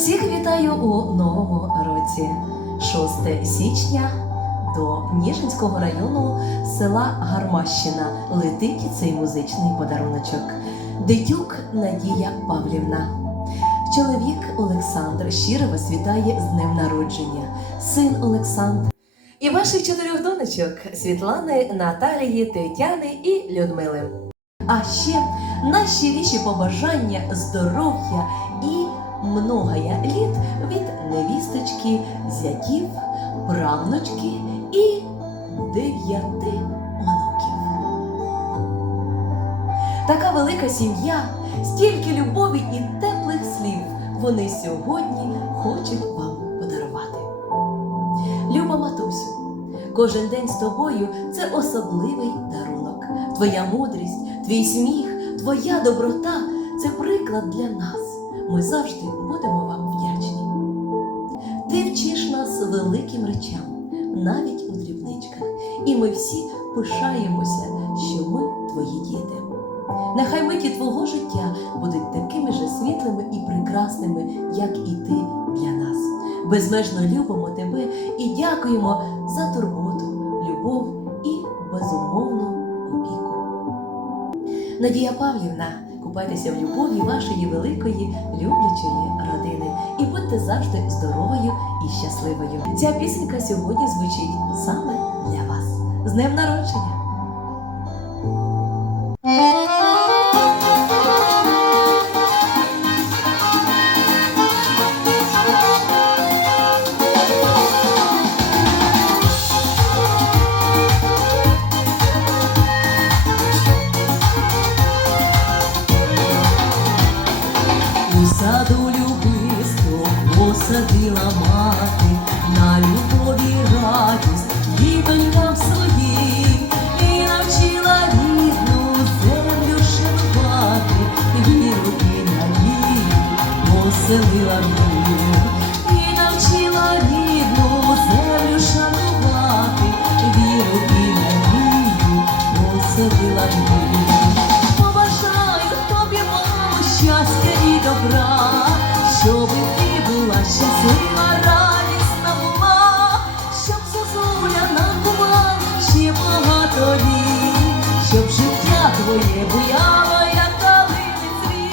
Всіх вітаю у новому році. 6 січня до Ніжинського району села Гармащина летить цей музичний подаруночок. Дитюк Надія Павлівна. Чоловік Олександр щиро вас вітає з днем народження, син Олександр. І ваших чотирьох донечок Світлани, Наталії, Тетяни і Людмили. А ще найщиріші побажання здоров'я і многоя літ від невісточки, зятів, правнучки і дев'яти онуків. Така велика сім'я, стільки любові і теплих слів вони сьогодні хочуть вам подарувати. Люба матусю, кожен день з тобою це особливий дарунок. Твоя мудрість, твій сміх, твоя доброта це приклад для нас. Ми завжди будемо вам вдячні. Ти вчиш нас великим речам, навіть у дрібничках, і ми всі пишаємося, що ми твої діти. Нехай миті твого життя будуть такими же світлими і прекрасними, як і ти для нас. Безмежно любимо тебе і дякуємо за турботу, любов і безумовну опіку. Надія Павлівна, купайтеся в любові вашої великої люблячої родини і будьте завжди здоровою і щасливою. Ця пісенька сьогодні звучить саме для вас. З днем народження! Посадила мати, на любові радість дітонькам своїм, і навчила рідну землю шанувати, віру і надію поселила ній, і навчила рідну землю шанувати, віру і надію поселила ній. Побажаю тобі, мамо, щастя і добра, щоб ти ще твоє буяло, як калини цвіт.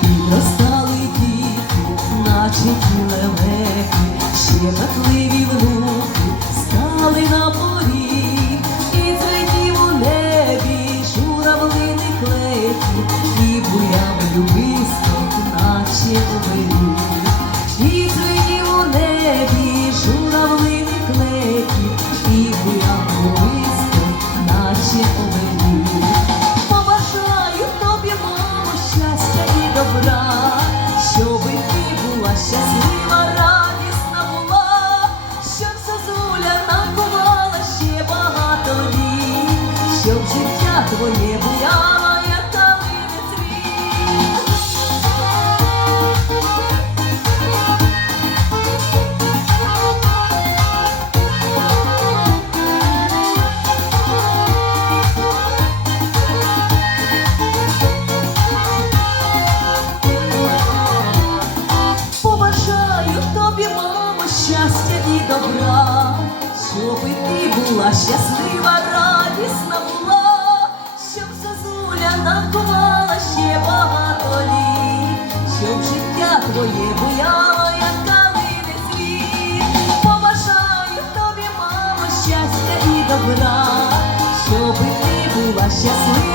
Підростали діти, наче ті лелеки, щебетливі твоє буяло, як калини цвіт. Побажаю тобі, мамо, щастя і добра, щоби ти була щаслива, радісна була, щоб Наховала ще багато літ, щоб життя твоє буяло, як калини світ. Побажаю тобі, мамо, щастя і добра, щоби ти була щаслива.